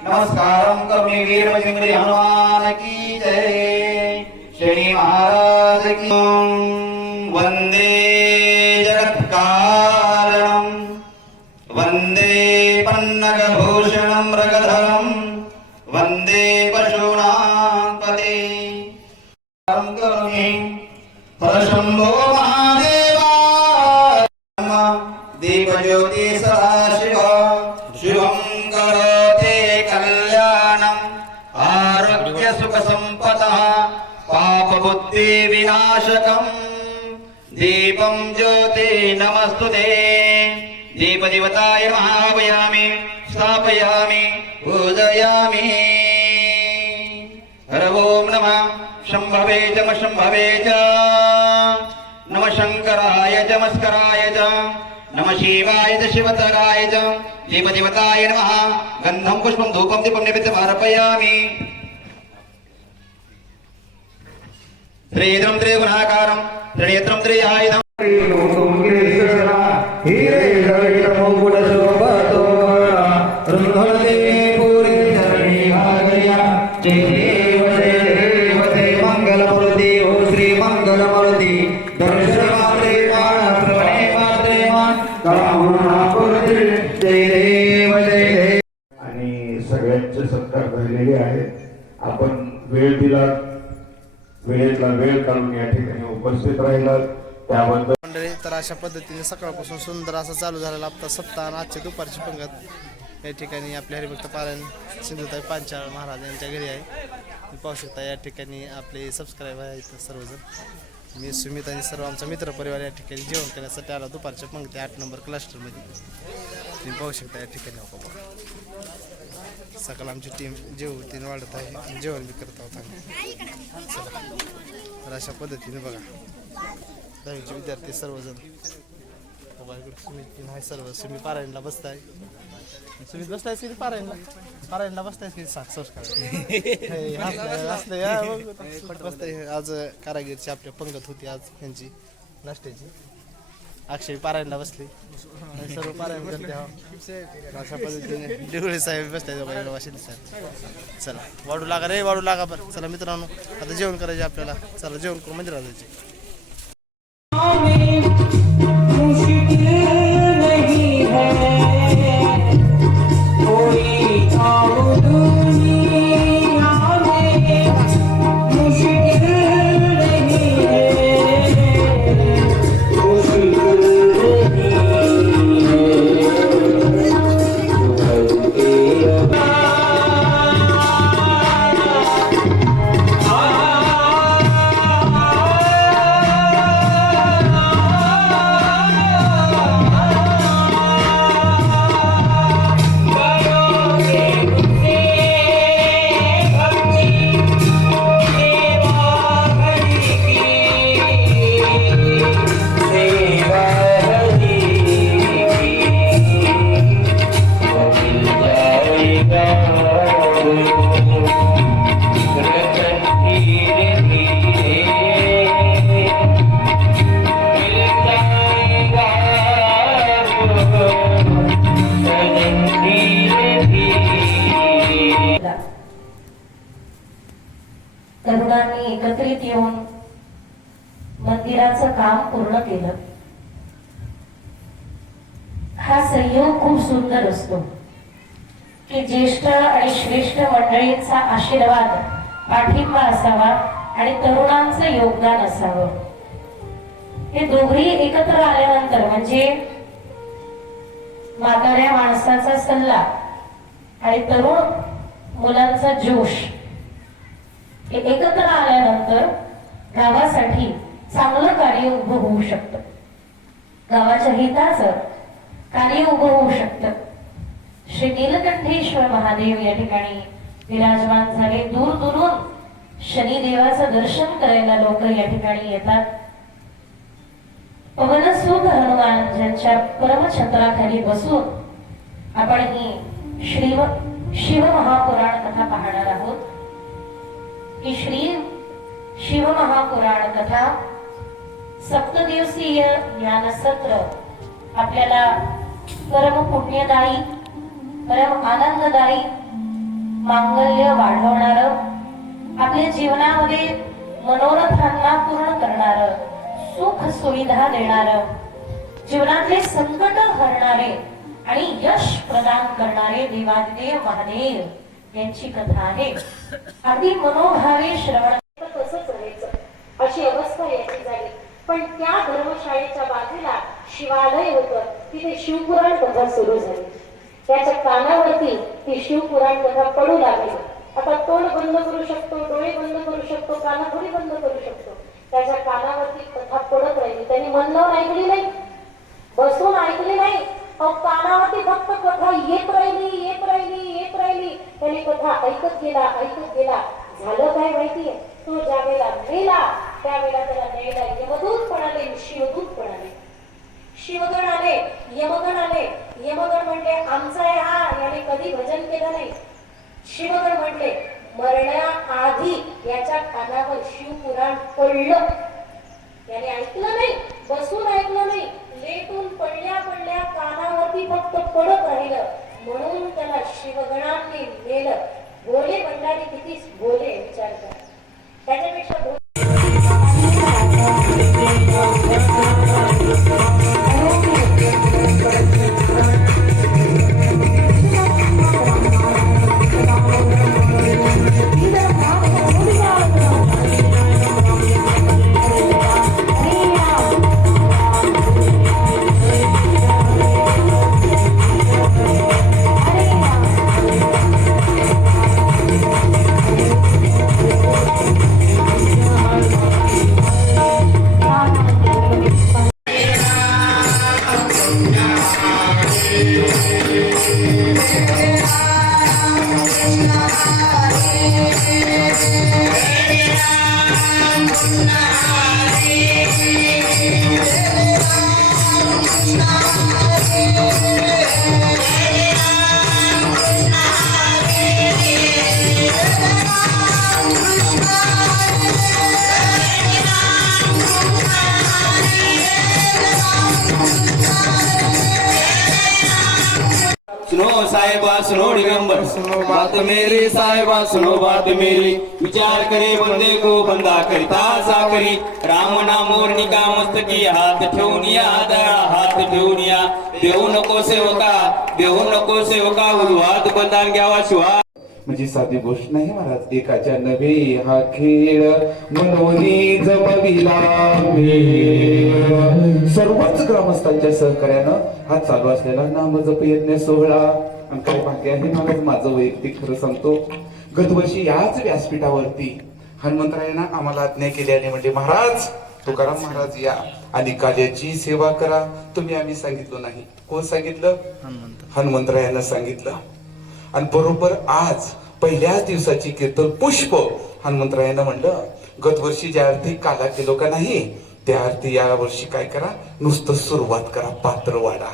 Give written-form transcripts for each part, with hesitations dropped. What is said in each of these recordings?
नमस्कारं करोमि वीरभद्र हनुमान की जय। श्री महाराज की वंदे जगत्कारणं वंदे पन्नगभूषणं मृगधरं वंदे पशूनां पते। करोमि परशंभो महादेवा दीपज्योति सदाशिव शिवं करोति कल्याणम् आरोग्य सुख संपदः पाप बुद्धि विनाशकम् दीपं ज्योति नमस्तुते। दीपदेवताय महावयामि स्थापयामि पूजयामि। हर ओम नमः शंभवे च शंभवे च नमः शंकराय च मस्कराय च नमः शिवाय च शिवतराय च दीपदेवताय नमः। गंधं पुष्पं धूपं दीपं नैवेद्यं समर्पयामि। त्रिनेत्रं त्रिगुणाकारं त्रिनेत्रं त्रिआयुधं आणि सगळ्यांचे सत्कार झालेले आहे। आपण वेळ दिला, वेळेतला वेळ काढून या ठिकाणी उपस्थित राहिला त्याबद्दल मंडळी। तर अशा पद्धतीने सकाळपासून सुंदर असा चालू झालेला आपला सप्ताह आणि आजची दुपारची पंगत या ठिकाणी आपल्या हरिभक्त पारायण सिंधुताई पांचाळ महाराज यांच्या घरी आहे। पाहू शकता या ठिकाणी आपले सबस्क्राईबर आहेत सर्वजण। मी सुमित आणि सर्व आमचा मित्रपरिवार या ठिकाणी जेवण करण्यासाठी आला दुपारच्या पंक्ती 8 नंबर क्लस्टरमध्ये। तुम्ही पाहू शकता या ठिकाणी सकाळ आमची टीम जेवतीने वाढत आहे, जेवण बी करत आहोत आम्ही। चला तर अशा पद्धतीने बघा 10वीचे विद्यार्थी सर्वजण सुमित आहे सर्व। सुमित पारायणला बसताय, सुमित बसताय की पारायणला बसताय की संस्कार बसताय। आज कारागीरची आपल्या पंगत होती आज यांची नाश्त्याची। अक्षय पारायणला बसले सर्व पारायण करते। अशा पद्धतीने डिवळे साहेब बसताय वाशिल साहेब। चला वाढू लागा रे, वाढू लागा बरं। चला मित्रांनो आता जेवण करायचे आपल्याला। चला जेवण करून मंदिरात जायचे। एकत्रित येऊन मंदिराचं काम पूर्ण केलं. हा संयोग खूप सुंदर असतो की ज्येष्ठ आणि श्रेष्ठ मंडळींचा आशीर्वाद, पाठिंबा असावा आणि तरुणांचं योगदान असावं. हे दोघेही एकत्र आल्यानंतर म्हणजे म्हाताऱ्या माणसाचा सल्ला आणि तरुण मुलांचा जोश हे एकत्र आल्यानंतर गावासाठी चांगलं कार्य उभं होऊ शकतं, गावाच्या हिताचं कार्य उभं होऊ शकतं. श्री नीलकंठेश्वर महादेव या ठिकाणी विराजमान झाले. दूर दूरून शनिदेवाचं दर्शन करायला लोक या ठिकाणी येतात. पवनसुत हनुमान ज्यांच्या परमछत्राखाली बसून आपण ही शिव महापुराण कथा पाहणार आहोत. ही शिव महापुराण कथा सप्तदिवसीय ज्ञानसत्र आपल्याला परम पुण्यदायी, परम आनंददायी, मांगल्य वाढवणार, आपल्या जीवनामध्ये मनोरथांना पूर्ण करणार, सुख सुविधा देणार, जीवनातले संकट हरणारे आणि यश प्रदान करणारे देवादिदेव महादेव यांची कथा आहे. अगदी मनोभावे श्रवण तसंच राहायचं अशी अवस्था याची झाली. पण त्या धर्मशाळेच्या बाजूला शिवालय होतं, तिथे शिवपुराण कथा सुरू झाली. त्याच्या कानावरती ती शिवपुराण कथा पडू लागली. आता तोंड बंद करू शकतो, डोळे बंद करू शकतो, कान थोडी बंद करू शकतो. त्याच्या कानावरती कथा पडत राहिली. त्यांनी मन लावून ऐकली नाही, बसून ऐकली नाही. कानावरती फक्त कथा येत राहिली, येत राहिली, येत राहिली. त्याने कथा ऐकत गेला, ऐकत गेला. झालं काय माहितीये, तो ज्या वेळेला मेला त्यावेळेला त्याला न्यायला यमदूत पण आले, शिवदूत पण आले. शिवगण आले, यमगण आले. यमगण म्हणले आमचा आहे हा, याने कधी भजन केलं नाही. शिवगण म्हटले मरण्याआधी याच्या कानावर शिवपुराण पडलं, याने ऐकलं नाही, बसून ऐकलं नाही, लेटून पडल्या पडल्या कानावरती फक्त पडत राहिलं. म्हणून त्याला शिवगणांनी नेलं. भोले भंडारी किती भोले विचार करा. त्याच्यापेक्षा सुनो साहिबा सुनो दिगंबर, बात मेरी साहिबा सुनो बात मेरी. विचार करे बंदे को बंदा करता साकरी. राम नाम निका मस्तकी हात ठेवून या, हात ठेवून या. देऊ नको सेवका, देऊ नको सेवका, उलवात बंधान घ्यावा शिवा. म्हणजे साधी गोष्ट नाही महाराज. एकाच्या नव्हे हा खेळ, मनोनी जमविला मेळ. सर्वच ग्रामस्थांच्या सहकार्यानं हा चालू असलेला नामजप यज्ञ सोहळा. आणि काय भाग्य आहे महाराज, माझं वैयक्तिक खरं सांगतो, गतवर्षी याच व्यासपीठावरती हनुमंतरायांना आम्हाला आज्ञा केली आणि म्हणजे महाराज तुकाराम महाराज या आणि काल्याची सेवा करा. तुम्ही आम्ही सांगितलं नाही. कोण सांगितलं? हनुमंतरायांना सांगितलं. आणि बरोबर आज पहिल्याच दिवसाची कीर्तन पुष्प हनुमंतरायांना म्हणलं, गतवर्षी ज्या अर्थी काला केलो का नाही त्या अर्थी या वर्षी काय करा, नुसतं सुरुवात करा, पात्र वाढा.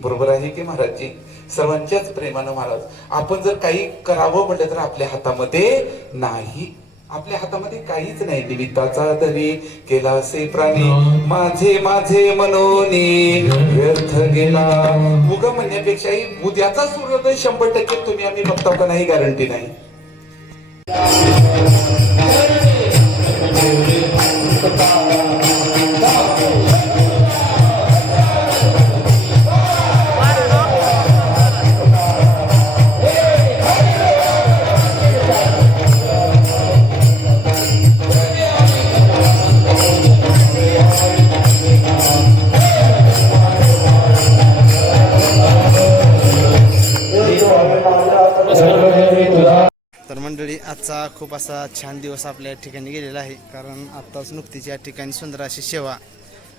बरोबर आहे की महाराजजी? सर्वांच्याच प्रेमानं महाराज, आपण जर काही करावं म्हटलं तर आपल्या हातामध्ये नाही, आपल्या हातामध्ये काहीच नाही. निमित्ताचा धनी केला असे प्राणी, माझे माझे मनोनी व्यर्थ गेला. उगा म्हणण्यापेक्षाही उद्याचा सूर्योदय 100% तुम्ही आम्ही बघता का नाही, गॅरंटी नाही. आजचा खूप असा छान दिवस आपल्या या ठिकाणी गेलेला आहे, कारण आत्ताच नुकतीच या ठिकाणी सुंदर अशी सेवा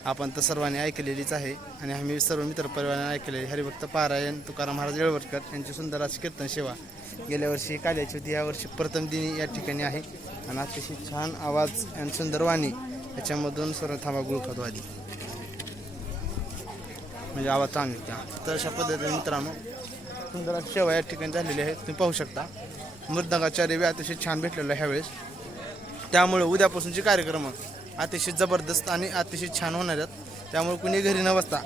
आपण तर सर्वांनी ऐकलेलीच आहे आणि आम्ही सर्व मित्रपरिवाराने ऐकलेली हरिभक्त पारायण तुकाराम महाराज येळवडकर यांची सुंदर अशी कीर्तन सेवा गेल्या वर्षी काल्याची होती, यावर्षी प्रथम दिनी या ठिकाणी आहे आणि अतिशय छान आवाज आणि सुंदर वाणी याच्यामधून सर्व थांबा गुळखतवादी म्हणजे आवाज चांगली त्या. तर अशा पद्धतीने मित्रांनो सुंदर अशी सेवा या ठिकाणी झालेली आहे, तुम्ही पाहू शकता. मृदंगाचार्य बी अतिशय छान भेटलेला आहे ह्यावेळेस, त्यामुळे उद्यापासूनचे कार्यक्रम अतिशय जबरदस्त आणि अतिशय छान होणार आहेत. त्यामुळे कुणी घरी न बसता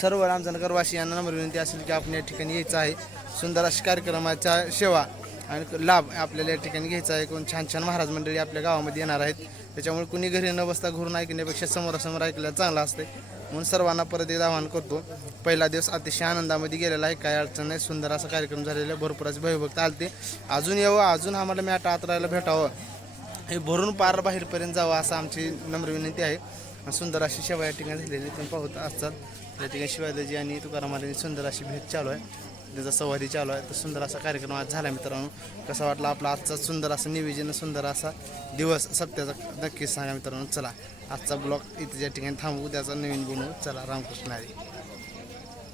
सर्व रामजनकरवासी यांना नम्र विनंती असेल की आपण या ठिकाणी यायचं आहे. सुंदर अशा कार्यक्रमाच्या सेवा आणि लाभ आपल्याला या ठिकाणी घ्यायचा आहे. कोण छान छान महाराज मंडळी आपल्या गावामध्ये येणार आहेत, त्याच्यामुळे कुणी घरी न बसता घरून ऐकण्यापेक्षा समोरासमोर ऐकल्याला चांगलं असते. म्हणून सर्वांना परत एकदा आवाहन करतो. पहिला दिवस अतिशय आनंदामध्ये गेलेला आहे, काही अडचण नाही. सुंदर असा कार्यक्रम झालेला आहे, भरपूर असे भयभक्त आलते. अजून यावं, अजून आम्हाला मॅट आत राहायला भेटावं, हे भरून पार बाहेरपर्यंत जावं असं आमची नम्र विनंती आहे. सुंदर अशी सेवा या ठिकाणी झालेली तुम्ही पाहत असतात. त्या ठिकाणी शिवाजी आणि तुकाराम महाराजांची सुंदर अशी भेट चालू आहे, त्याचा संवादी चालू आहे. तर सुंदर असा कार्यक्रम आज झाला मित्रांनो. कसा वाटला आपला आजचा सुंदर असं नियोजन, सुंदर असा दिवस सत्याचा नक्कीच सांगा मित्रांनो. चला आजचा ब्लॉग इथे या ठिकाणी थांबवू, त्याचा नवीन बनवू. चला रामकृष्ण हरी.